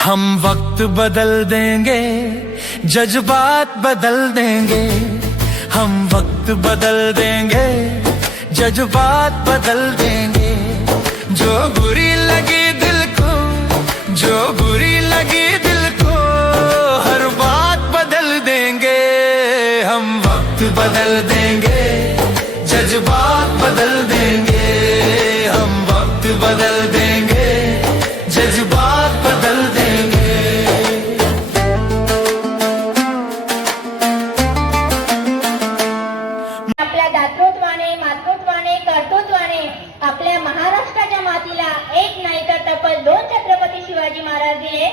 हम वक्त बदल देंगे, जज्बात बदल देंगे। हम वक्त बदल देंगे, जज्बात बदल देंगे। जो बुरी लगी दिल को, जो बुरी लगी दिल को, हर बात बदल देंगे। हम वक्त बदल देंगे, जज्बात बदल देंगे। हम वक्त बदल देंगे, जज्बात बदल देंगे। आपल्या दातृत्वाने, मातृत्वाने, कर्तृत्वाने आपल्या महाराष्ट्राच्या मातीला एक नाही तर तब्बल 2 छत्रपती शिवाजी महाराज दिले।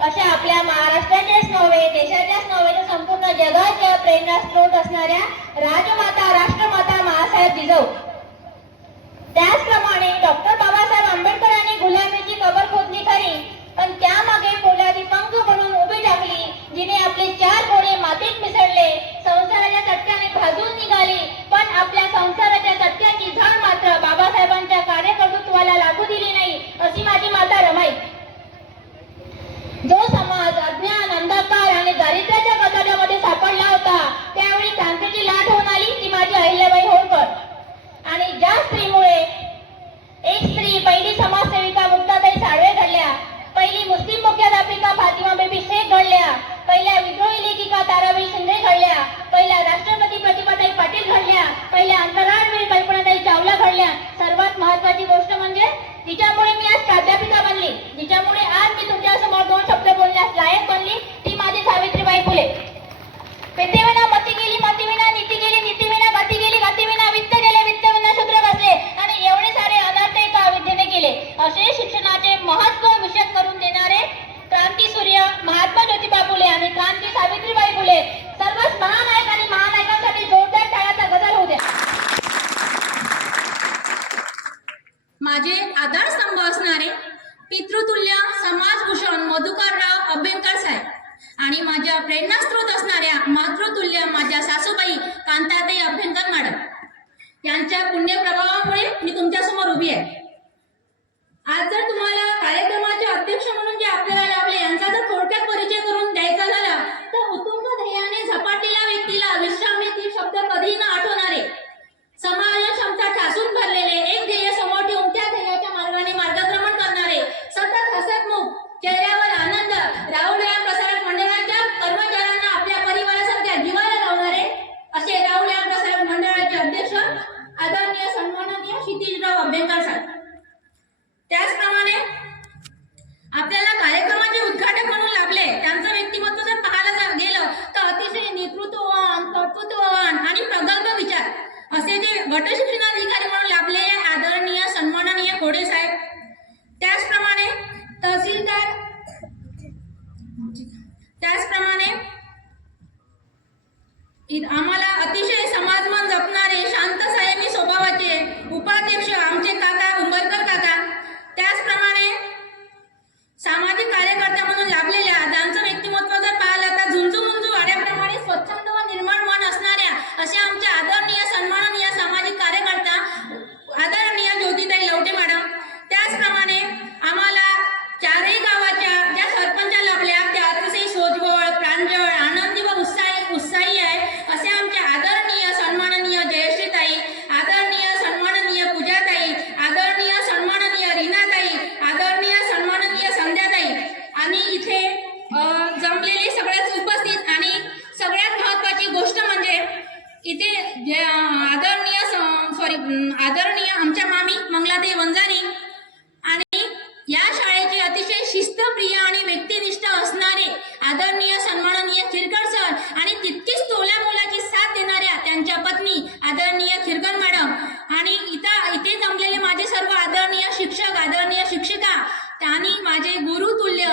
अशा आपल्या महाराष्ट्राच्याच नव्हे, देशाच्याच नव्हे तर संपूर्ण जगाच्या प्रेरणास्त्रोत असणाऱ्या राजमाता, राष्ट्रमाता महासाहेब जिजाऊ। त्याचप्रमाणे डॉक्टर बाबासाहेब आंबेडकरांनी गुलामीची कबर खोदली खरी, पण त्यामागे पोलादी पंख म्हणून उभी टाकली, जिने आपले 4 बोरे मातीत मिसळले, संसाराच्या चटक्याने भाजून निघाली, पण आपल्या संसाराच्या चटक्याची झळ मात्र बाबासाहेबांच्या कार्यकर्तृत्वाला लागू दिली नाही, अशी माझी माता रमाई। जो समाज अज्ञान, अंधकार आणि दारिद्र्याच्या कचाट्यामध्ये सापडला होता, त्यावेळी क्रांतीची लाट होऊन आली ती माझी अहिल्याबाई होळकर। आणि ज्या स्त्रीमुळे एक स्त्री पहिली समाजसेविका मुक्ताताई साळवे घडल्या, पहिली मुस्लिम मुख्याध्यापिका फातिमा बेबी शेख घडल्या, पहिल्या विद्रोही लेखिका ताराबाई शिंदे घडल्या, पहिल्या राष्ट्रपती प्रतिभाताई पाटील घडल्या, पहिल्या अंतराळवीर कल्पनाताई चावला घडल्या। सर्वात महत्त्वाची गोष्ट म्हणजे जिच्यामुळे मी आज प्राध्यापिका बनली, जिच्यामुळे आज मी तुमच्यासमोर 2 शब्द बोलण्यास लायक बनली, ती माझी सावित्रीबाई फुले। पेतेविना मती गेली, मतीविना नीती गेली, नीतीविना गती गेली, गतीविना वित्त गेले, वित्तविना शूद्र बसले, आणि एवढे सारे अनर्थ एका विद्येने केले। असे शिक्षणाचे महत्त्व विशद करून देणारे क्रांती सूर्य महात्मा ज्योतिबा फुले आणि क्रांती सावित्रीबाई फुले, सर्वच महानायक आणि महानायकांसाठी जोरदार टाळ्याचा गजर होऊ द्या। माझे आधारस्तंभ असणारे पितृतुल्य समाजभूषण मधुकरराव अभ्यंकर साहेब आणि माझ्या प्रेरणास्त्रोत असणाऱ्या मातृतुल्य माझ्या सासूबाई कांताताई अभ्यंकर मॅडम यांच्या पुण्यप्रभावामुळे मी तुमच्यासमोर उभी आहे। आज जर तुम्हाला कार्यक्रमाचे अध्यक्ष म्हणून जे आपल्याला लाभले यांचा जर थोडक्यात परिचय करून द्यायचा झाला तर उत्तुंग ध्येयाने झपाटलेल्या व्यक्तीला विश्रामने शब्द कधीही न आठवणारे, समाज क्षमता ठासून भरलेले, एक ध्येय समोर ठेवून त्या ध्येयाच्या मार्गाने मार्गक्रमण करणारे, सतत हसतमुख, चेहऱ्यावर आनंद, राहुल्या प्रसारक मंडळाच्या कर्मचाऱ्यांना आपल्या परिवारासारख्या जीवाला लावणारे असे राहुल्या प्रसारक मंडळाचे अध्यक्ष आदरणीय सन्माननीय क्षितिजराव अभ्यंकर साहेब। त्याचप्रमाणे आपल्याला कार्यक्रमाचे उद्घाटक म्हणून लाभले, त्यांचं व्यक्तिमत्व जर पाहायला गेलं तर अतिशय नेतृत्ववान, कर्तृत्ववान आणि प्रगल्भ विचार असे जे गटशिक्षणाधिकारी म्हणून लाभलेले आदरणीय सन्माननीय खोडे साहेब। त्याचप्रमाणे तहसीलदार, त्याचप्रमाणे आम्हाला अतिशय समाजमन जपणारे शांत संयमी स्वभावाचे उपाध्यक्ष आमचे काका उंबरकर काका। त्याचप्रमाणे सामाजिक कार्यकर्त्या म्हणून लाभलेल्या, त्यांचं व्यक्तिमत्व जर पाहिलं तर झुंजू वाड्याप्रमाणे स्वच्छंद व निर्मळ मन असणाऱ्या असे आमचे आदरणीय सन्माननीय सामाजिक कार्यकर्ता आदरणीय ज्योतिताई लवटे मॅडम। त्याचप्रमाणे आम्हाला 4ही गावाच्या ज्या सरपंच लाभल्या त्या अतिशय सोज्वळ, प्रांजळ, आनंदी व उत्साही आहे असे आमचे आदरणीय सन्माननीय जयश्रीताई, आदरणीय सन्माननीय पूजाताई, आदरणीय सन्माननीय रीनाताई, आदरणीय सन्माननीय संध्याताई। आणि इथे जमलेले सगळ्याच उपस्थित, आणि सगळ्यात महत्त्वाची गोष्ट म्हणजे इथे आदरणीय आमच्या मामी मंगलाताई वंजारी आणि या शाळेचे अतिशय शिस्तप्रिय आणि व्यक्तिनिष्ठ असणारे आदरणीय सन्माननीय खिरकर सर आणि तितकीच तोल्या मोलाची साथ देणाऱ्या त्यांच्या पत्नी आदरणीय खिरकर मॅडम, आणि इथे जमलेले माझे सर्व आदरणीय शिक्षक, आदरणीय शिक्षिका आणि माझे गुरुतुल्य,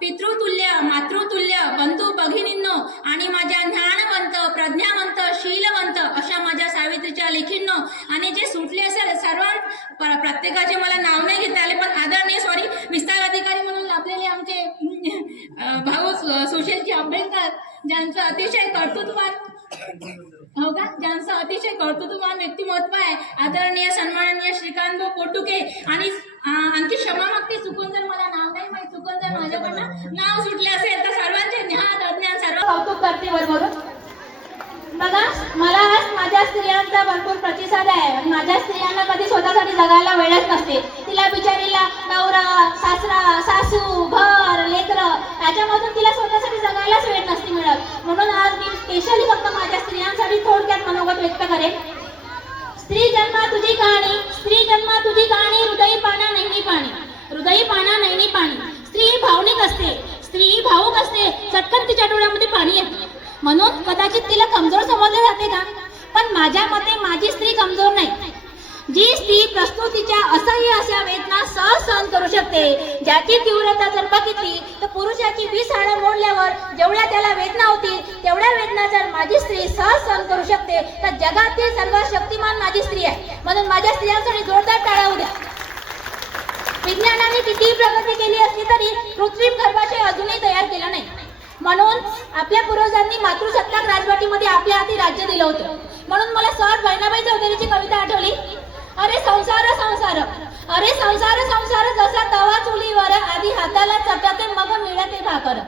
पितृतुल्य, मातृतुल्य बंधू भगिनींनो आणि माझ्या ज्ञानवंत, प्रज्ञावंत, शीलवंत अशा माझ्या सावित्रीच्या लेखींनो, आणि जे सुटले असेल सर्व प्रत्येकाचे मला नाव नाही घेता आले, पण आदरणीय विस्तार अधिकारी म्हणून आपल्याला आमचे भाऊ सुशीलजी आंबेडकर ज्यांचं अतिशय कर्तृत्वात हो का, ज्यांचं अतिशय कर्तृत्ववान व्यक्तिमत्व आहे आदरणीय सन्माननीय श्रीकांत पोटुके. आणि आणखी क्षमा मागते, चुकून जर मला नाव नाही माहीत, चुकून जर माझ्याकडनं नाव सुटले असेल तर सर्वांचे ज्ञान अज्ञान सर्व कौतुक करते वरवरून. बघा, मला आज माझ्या स्त्रियांचा भरपूर प्रतिसाद आहे. माझ्या स्त्रियांना कधी स्वतःसाठी जगायला वेळच नसते. तिला बिचारीला नवरा, सासरा, सासू, घर, लेकरं याच्यामधून तिला स्वतःसाठी जगायलाच वेळ नसते मिळत. म्हणून आज मी स्पेशली फक्त माझ्या स्त्रियांसाठी थोडक्यात मनोगत व्यक्त करेन. स्त्री जन्मा तुझी कहाणी, स्त्री जन्मा तुझी कहाणी, हृदयी पाना नैनी पाणी, हृदयी पाना नैनी पाणी. स्त्री भावनिक असते, स्त्री भावुक असते, चटकन तिच्या डोळ्यामध्ये पाणी येते. म्हणून कदाचित तिला कमजोर समजले जाते का? पण माझ्या मते माझी स्त्री कमजोर नाही. जी स्त्री प्रस्तुतीच्या असह्य अशा वेदना सहज सहन करू शकते, ज्याची तीव्रता जर बघितली तर पुरुषाची 20 हाडं मोडल्यावर जेवढ्या त्याला वेदना होतील तेवढ्या वेदना जर माझी स्त्री सहज सहन करू शकते तर जगातील सर्वात शक्तिमान माझी स्त्री आहे. म्हणून माझ्या स्त्रियांसाठी जोरदार टाळ्या होऊ द्या. विज्ञानाने कितीही प्रगती केली असली तरी कृत्रिम गर्भाशय अजूनही तयार केलं नाही. म्हणून आपल्या पूर्वजांनी मातृसत्ताक राजवटीमध्ये आपल्या हाती राज्य दिलं होतं. म्हणून मला सर बहिणाबाई चौधरीची कविता आठवली. अरे संसार संसार, अरे संसार संसार, जसा तवा चुलीवर, आधी हाताला चटते मग मिळते भाकर.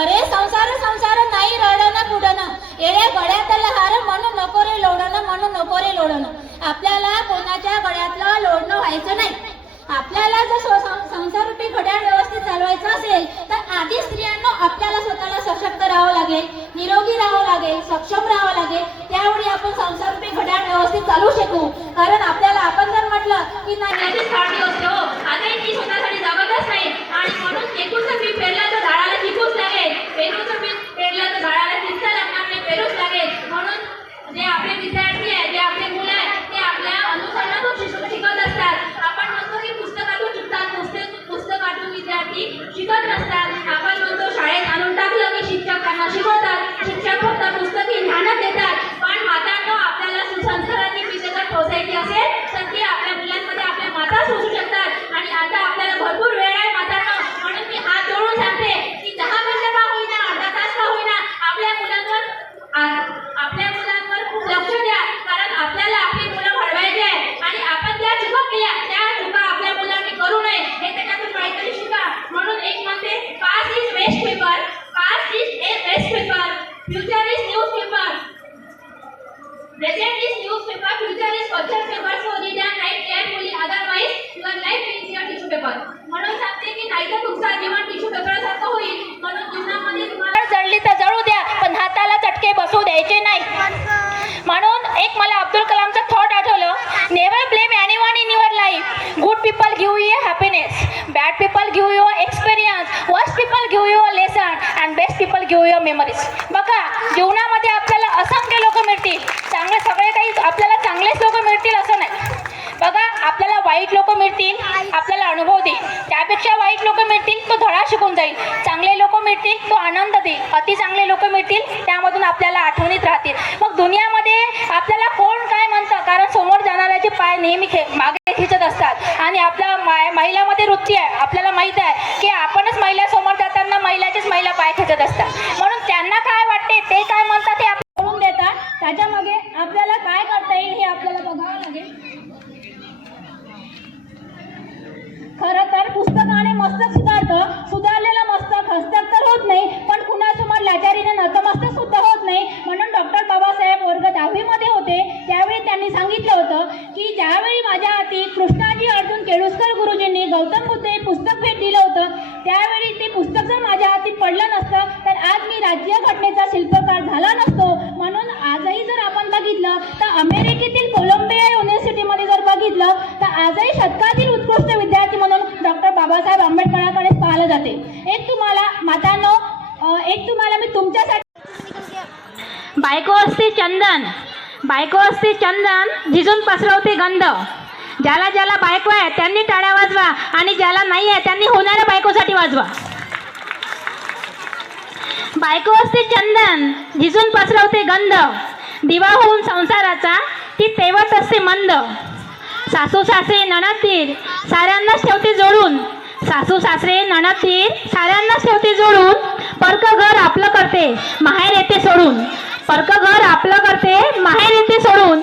अरे संसार संसार, नाही रडणं बुडणं, येड्या गळ्यातला हार, म्हणून नको रे लोढणं, म्हणून नको रे लोढणं. आपल्याला कोणाच्या गळ्यातलं लोढणं व्हायचं नाही. आपल्याला जर संसाररूपी घड्याळ व्यवस्थित चालवायचं असेल तर आधी स्त्रियांना आपल्याला स्वतःला सशक्त राहावं लागेल, निरोगी राहावं लागेल, सक्षम राहावं लागेल. त्यावेळी आपण संसाररूपी घड्याळ व्यवस्थित चालवू शकू. कारण आपल्याला आपण जर म्हटलं की नाही काढली असते हो, आताही ती स्वतःसाठी जगतच नाही. आणि म्हणून पेरूचं पीक पेरलं तर झाडाला चिकूच लागेल, पेरूचं पीक पेरलं तर झाडाला चिंता लागणार नाही, पेरूच लागेल. म्हणून जे आपले विद्यार्थी आहे, जे आपले मुलं आहेत ते आपल्या अनुसरणातून शिकत असतात. आपण म्हणतो की पुस्तकातून शिकतात, पुस्तकातून विद्यार्थी शिकत नसतात. आपण म्हणतो शाळेत आणून टाकलं की शिक्षक त्यांना शिकवतात, शिक्षक फक्त पुस्तकी ज्ञानच देतात. पण मातांनो, आपल्याला सुसंस्काराची बीज जर पोहोचायची असेल तर ती आपल्या मुलांमध्ये आपल्या माता सोसू शकतात. आणि आता आपल्याला भरपूर वेळ आहे मातांनो, म्हणून मी हात जोडून सांगते की 10 मिनिटं का होईना, अर्धा तास का होईना, आपल्या मुलांवर खूप लक्ष द्या. कारण आपल्याला आपली मुलं घडवायची आहे आणि आपण त्या चुका केल्या, त्या चुका आपल्या मुलांनी करू नये हे त्याच्यातून काहीतरी शिका. म्हणून एक म्हणते, past is waste paper, past is a waste paper, future is news paper, present is news paper, future is culture paper. So read and write carefully, otherwise your life is your tissue paper. म्हणून सांगते की नाही तर तुमचं जीवन tissue पेपरसारखं होईल. म्हणून जीवनामध्ये तुम्हाला जळली तर जळू द्या, पण हाताला चटके बसू द्यायचे नाही. म्हणून एक मला अब्दुल कलामचं थॉट आठवलं, never blame anyone in your life. Good people give you happiness, bad people give you experience, worst people give you lesson and best people give you memories. बघा, जीवनामध्ये आपल्याला असंख्य लोक मिळतील, चांगले सगळे काही आपल्याला चांगलेच लोक मिळतील असं नाही. बघा, आपल्याला वाईट लोक मिळतील, आपल्याला अनुभव देईल. त्यापेक्षा वाईट लोक मिळतील तो धडा शिकून जाईल, चांगले लोक मिळतील तो आनंद देईल, अति चांगले लोक मिळतील त्यामधून आपल्याला आठवणीत राहतील. मग दुनियामध्ये आपल्याला कोण काय म्हणतं, कारण समोर जाणाऱ्याचे पाय नेहमी मागे खिचत असतात. आणि आपल्या महिलामध्ये वृत्ती आहे, आपल्याला माहीत आहे की आपणच महिला समोर जाताना महिलाचेच महिला पाय खेचत असतात. म्हणून त्यांना काय वाटते, ते काय म्हणतात ते आपल्याला करून देतात. त्याच्यामागे आपल्याला काय करता येईल हे आपल्याला बघावं लागेल. खरं तर पुस्तकाने मस्तक सुधारतं, सुधारलेलं मस्तक हस्तक तर होत नाही, पण कुणासमोर लाचारीने नतमस्तक सुद्धा होत नाही. म्हणून डॉक्टर बाबासाहेब वर्ग 10वी मध्ये होते त्यावेळी त्यांनी सांगितलं होतं की ज्यावेळी माझ्या हाती कृष्णाजी अर्जुन केळुस्कर गुरुजींनी गौतम बुद्ध हे पुस्तक भेट दिलं होतं, त्यावेळी ते पुस्तक जर माझ्या हाती पडलं नसतं तर आज मी राज्यघटनेचा शिल्पकार झाला नसतो. म्हणून आजही जर आपण बघितलं तर अमेरिकेतील कोलंबिया युनिव्हर्सिटीमध्ये जर बघितलं तर आजही शतकातील उत्कृष्ट विद्यार्थी म्हणून डॉक्टर बाबासाहेब आंबेडकरांकडे पाहिलं जाते. एक तुम्हाला मातांनो, एक तुम्हाला मी तुमच्यासाठी, बायको असते चंदन, बायको असते चंदन, झिजून पसरवते गंध. ज्याला ज्याला बायको आहे त्यांनी टाळ्या वाजवा आणि ज्याला नाही आहे त्यांनी होणाऱ्या बायकोसाठी वाजवा. बायको असते चंदन, झिजून पसरवते गंध, दिवा होऊन संसाराचा ती तेवत असते मंद. सासू सासरे नणदीर साऱ्यांनाच ठेवते जोडून, सासू सासरे नणदीर साऱ्यांनाच ठेवते जोडून, परक घर आपलं करते माहेर येते सोडून. परक घर आपलं करते माहेर येते सोडून.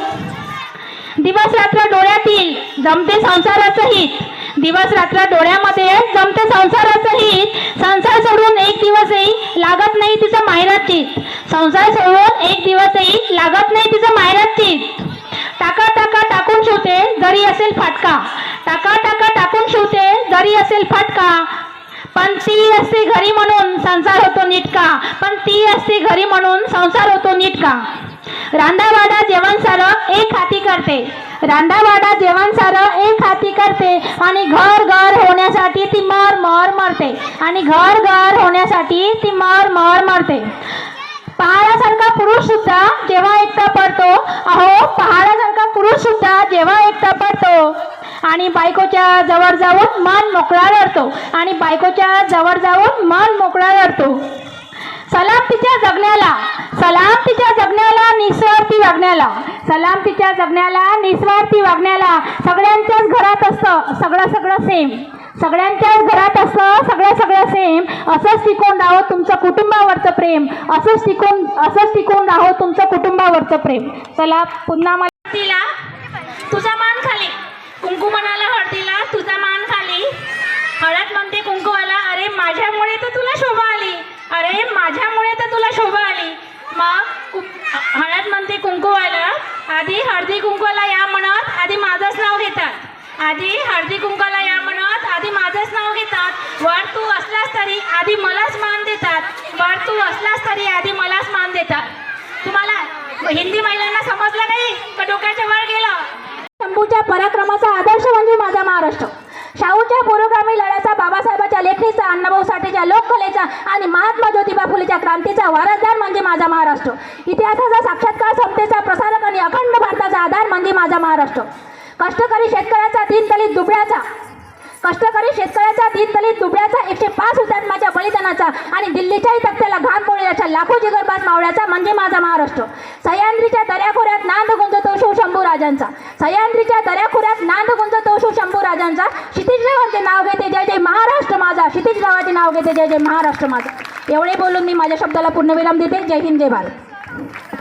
दिवस रात्र डोळ्यातील जमते संसाराचं हित. दिवस रात्र डोळ्यामध्ये जमते संसाराचं हित. संसार सोडून एक दिवसही लागत नाही तिचं माहेरात चित. संसार सोडून एक दिवसही लागत नाही तिचं माहेरात चित. टाका टाका टाकून शिवते जरी असेल फाटका. टाका टाका टाकून शिवते जरी असेल फाटका. पण ती असते घरी म्हणून संसार होतो नीटका. पण ती असते घरी म्हणून संसार होतो नीटका. रांधावाडा जेवण सारं एक हाती करते. रांधावाडा जेवण सारं एक हाती करते. आणि घर घर होण्यासाठी ती मर मर मरते. आणि घर घर होण्यासाठी ती मर मर मरते. पहाडासारखा पुरुष सुद्धा जेव्हा एकटा पडतो, अहो पहाडासारखा पुरुष सुद्धा जेव्हा एकटा पडतो आणि बायकोच्या जवळ जाऊन मन मोकळा करतो. आणि बायकोच्या जवळ जाऊन मन मोकळा करतो. सलाम तिच्या जगण्याला. सलाम तिच्या जगण्याला निस्वार्थी वागण्याला. सलाम तिच्या जगण्याला निस्वार्थी वागण्याला. सगळ्यांच्याच घरात असतं सगळं सगळं सेम. सगळ्यांच्याच घरात असतं सगळं सगळं सेम. असंच टिकून राहो तुमचं कुटुंबावरचं प्रेम. असंच टिकून राहो तुमचं कुटुंबावरचं प्रेम. चला पुन्हा मला तिला तुझा मान खाली. कुंकू म्हणाला हळदीला तुझा मान खाली. हळद म्हणते कुंकूवाला अरे माझ्यामुळे तर तुला शोभा आली. अरे माझ्यामुळे तर तुला शोभा आली. मग हळद म्हणते कुंकूवाला आधी हळदी कुंकूला या म्हणत आधी माझंच नाव घेतात. आधी हळदी कुंकूला या म्हणत आधी माझंच नाव घेतात. वर तू असलास तरी आधी मलाच मान देतात. वर तू असलास तरी आधी मलाच मान देतात. तुम्हाला हिंदी महिलांना समजलं नाही का डोक्याच्या वर गेलं. शंभूच्या पराक्रमाचा आदर्श म्हणजे माझा महाराष्ट्र. शाहूच्या पुरोगामी लढ्याचा, बाबासाहेबांच्या लेखणीचा, अण्णाभाऊ साठेच्या लोककलेचा आणि महात्मा ज्योतिबा फुलेच्या क्रांतीचा वारसदार म्हणजे माझा महाराष्ट्र. इतिहासाचा साक्षात्कार, समतेचा प्रसारक आणि अखंड भारताचा आधार म्हणजे माझा महाराष्ट्र. कष्टकरी शेतकऱ्याचा, दीनदलित दुबळ्याचा, कष्टकरी शेतकऱ्याचा, दीनदलित दुबळ्याचा, 105 हुतात्म्याच्या बलिदानाचा आणि दिल्लीच्याही तख्त्याला घाम पोळल्याच्या लाखो जिगरबाज मावळ्याचा म्हणजे माझा महाराष्ट्र. सह्याद्रीच्या दऱ्याखोऱ्यात नांद गुंजतो शिवशंभू राजांचा. सह्याद्रीच्या दऱ्याखोऱ्यात नांद गुंजतो शिवशंभू राजांचा. क्षितिजरावांचे नाव घेते जय जय महाराष्ट्र माझा. क्षितिजरावांचे नाव घेते जय जय महाराष्ट्र माझा. एवढे बोलून मी माझ्या शब्दाला पूर्णविराम देते. जय हिंद जय भारत.